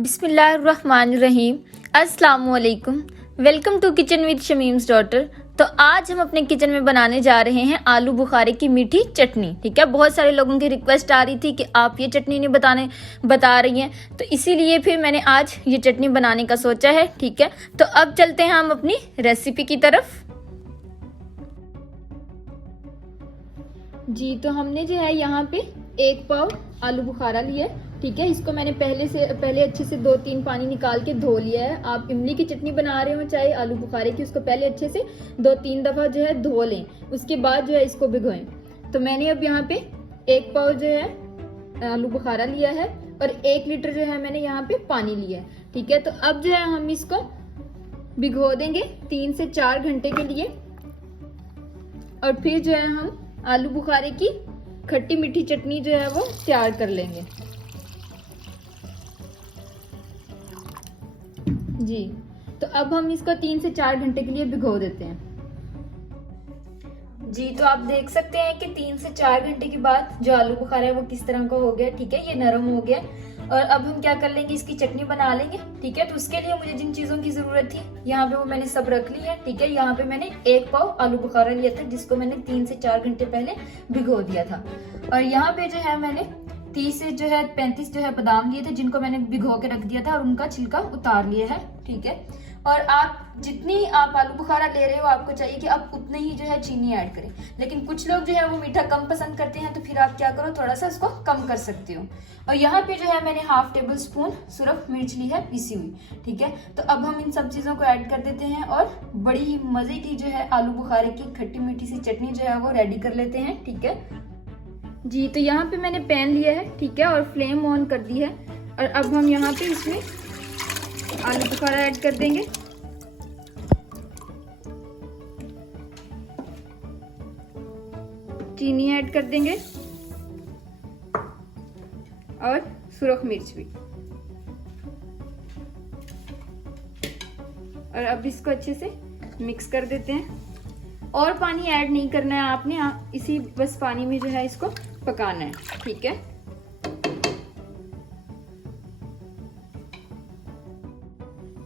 बिस्मिल्लाहिर्रहमानिर्रहीम। अस्सलामुअलैकुम। Welcome to kitchen with Shamim's daughter. तो आज हम अपने किचन में बनाने जा रहे हैं आलू बुखारे की मीठी चटनी। ठीक है, बहुत सारे लोगों की रिक्वेस्ट आ रही थी कि आप ये चटनी नहीं बता रही हैं, तो इसीलिए फिर मैंने आज ये चटनी बनाने का सोचा है। ठीक है, तो अब चलते हैं हम अपनी रेसिपी की तरफ। जी, तो हमने जो है यहाँ पे 1 पाव आलू बुखारा लिया है। ठीक है, इसको मैंने पहले अच्छे से 2-3 पानी निकाल के धो लिया है। आप इमली की चटनी बना रहे हो चाहे आलू बुखारे की, उसको पहले अच्छे से 2-3 दफा जो है धो लें, उसके बाद जो है इसको भिगोएं। तो मैंने अब यहाँ पे 1 पाव जो है आलू बुखारा लिया है और 1 लीटर जो है मैंने यहाँ पे पानी लिया है। ठीक है, तो अब जो है हम इसको भिगो देंगे 3 से 4 घंटे के लिए, और फिर जो है हम आलू बुखारे की खट्टी मीठी चटनी जो है वो तैयार कर लेंगे। जी, तो अब हम इसको 3 से 4 घंटे के लिए भिगो देते हैं। जी, तो आप देख सकते हैं कि 3 से 4 घंटे के बाद जो आलू बुखारा है वो किस तरह का हो गया। ठीक है, ये नरम हो गया। और अब हम क्या कर लेंगे, इसकी चटनी बना लेंगे। ठीक है, तो उसके लिए मुझे जिन चीजों की जरूरत थी यहाँ पे वो मैंने सब रख ली है। ठीक है, यहाँ पे मैंने 1 पाव आलू बुखारा लिया था जिसको मैंने 3 से 4 घंटे पहले भिगो दिया था। और यहाँ पे जो है मैंने 30 से जो है 35 जो है बादाम लिए थे जिनको मैंने भिगो के रख दिया था और उनका छिलका उतार लिया है। ठीक है, और जितनी आप आलू बुखारा ले रहे हो आपको चाहिए कि आप उतने ही जो है चीनी ऐड करें। लेकिन कुछ लोग जो है वो मीठा कम पसंद करते हैं, तो फिर आप क्या करो, थोड़ा सा इसको कम कर सकते हो। और यहाँ पे जो है मैंने 1/2 टेबल स्पून सुरख मिर्च ली है पिसी हुई। ठीक है, तो अब हम इन सब चीजों को ऐड कर देते हैं और बड़ी ही मजे की जो है आलू बुखारे की खट्टी मीठी सी चटनी जो है वो रेडी कर लेते हैं। ठीक है जी, तो यहाँ पे मैंने पैन लिया है। ठीक है, और फ्लेम ऑन कर दी है। और अब हम यहाँ पे इसमें आलू बुखारा ऐड कर देंगे, चीनी ऐड कर देंगे और सुरख मिर्च भी। और अब इसको अच्छे से मिक्स कर देते हैं। और पानी ऐड नहीं करना है आपने, इसी बस पानी में जो है इसको पकाना है। ठीक है,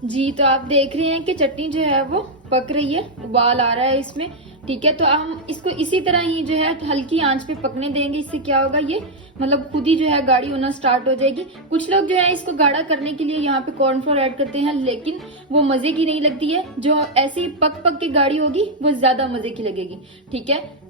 जी, तो आप देख रहे हैं कि चटनी जो है वो पक रही है, उबाल आ रहा है इसमें। ठीक है, तो हम इसको इसी तरह ही जो है हल्की आंच पे पकने देंगे। इससे क्या होगा, ये मतलब खुद ही जो है गाढ़ी होना स्टार्ट हो जाएगी। कुछ लोग जो है इसको गाढ़ा करने के लिए यहाँ पे कॉर्नफ्लोर ऐड करते हैं, लेकिन वो मजे की नहीं लगती है। जो ऐसी पक के गाढ़ी होगी वो ज्यादा मजे की लगेगी। ठीक है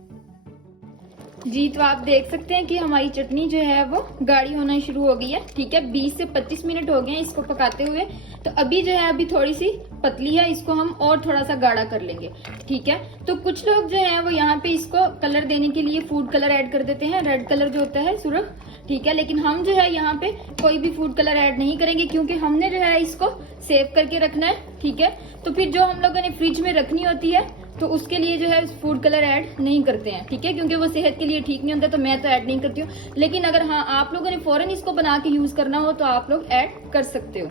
जी, तो आप देख सकते हैं कि हमारी चटनी जो है वो गाढ़ी होना शुरू हो गई है। ठीक है, 20 से 25 मिनट हो गए हैं इसको पकाते हुए। तो अभी जो है अभी थोड़ी सी पतली है, इसको हम और थोड़ा सा गाढ़ा कर लेंगे। ठीक है, तो कुछ लोग जो है वो यहाँ पे इसको कलर देने के लिए फूड कलर ऐड कर देते हैं, रेड कलर जो होता है सुरख। ठीक है, लेकिन हम जो है यहाँ पे कोई भी फूड कलर ऐड नहीं करेंगे क्योंकि हमने जो है इसको सेव करके रखना है। ठीक है, तो फिर जो हम लोगों ने फ्रिज में रखनी होती है तो उसके लिए जो है फूड कलर ऐड नहीं करते हैं। ठीक है, क्योंकि वो सेहत के लिए ठीक नहीं होता, तो मैं तो ऐड नहीं करती हूँ। लेकिन अगर हाँ आप लोगों ने फौरन इसको बना के यूज करना हो तो आप लोग ऐड कर सकते हो।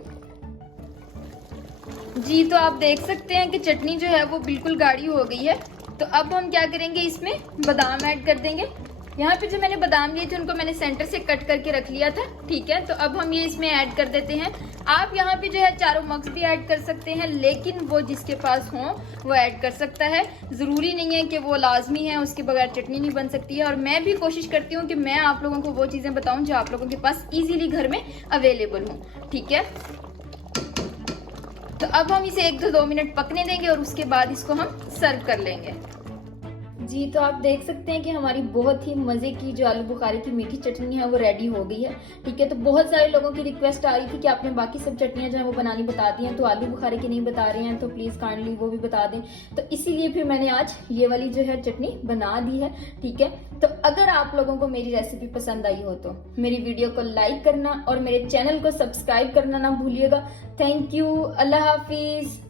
जी, तो आप देख सकते हैं कि चटनी जो है वो बिल्कुल गाढ़ी हो गई है। तो अब हम क्या करेंगे, इसमें बादाम ऐड कर देंगे। यहाँ पे जो मैंने बादाम लिए थे उनको मैंने सेंटर से कट करके रख लिया था। ठीक है, तो अब हम ये इसमें ऐड कर देते हैं। आप यहाँ पे जो है चारों मग्स भी ऐड कर सकते हैं, लेकिन वो जिसके पास हो वो ऐड कर सकता है। जरूरी नहीं है कि वो लाजमी है, उसके बगैर चटनी नहीं बन सकती है। और मैं भी कोशिश करती हूँ कि मैं आप लोगों को वो चीजें बताऊं जो आप लोगों के पास इजीली घर में अवेलेबल हो। ठीक है, तो अब हम इसे 1 से 2 मिनट पकने देंगे और उसके बाद इसको हम सर्व कर लेंगे। जी, तो आप देख सकते हैं कि हमारी बहुत ही मजे की जो आलू बुखारे की मीठी चटनी है वो रेडी हो गई है। ठीक है, तो बहुत सारे लोगों की रिक्वेस्ट आ रही थी कि आपने बाकी सब चटनियां जो है वो बनानी बता दी हैं, तो आलू बुखारे की नहीं बता रहे हैं, तो प्लीज काइंडली वो भी बता दें। तो इसीलिए फिर मैंने आज ये वाली जो है चटनी बना दी है। ठीक है, तो अगर आप लोगों को मेरी रेसिपी पसंद आई हो तो मेरी वीडियो को लाइक करना और मेरे चैनल को सब्सक्राइब करना ना भूलिएगा। Thank you, Allah Hafiz.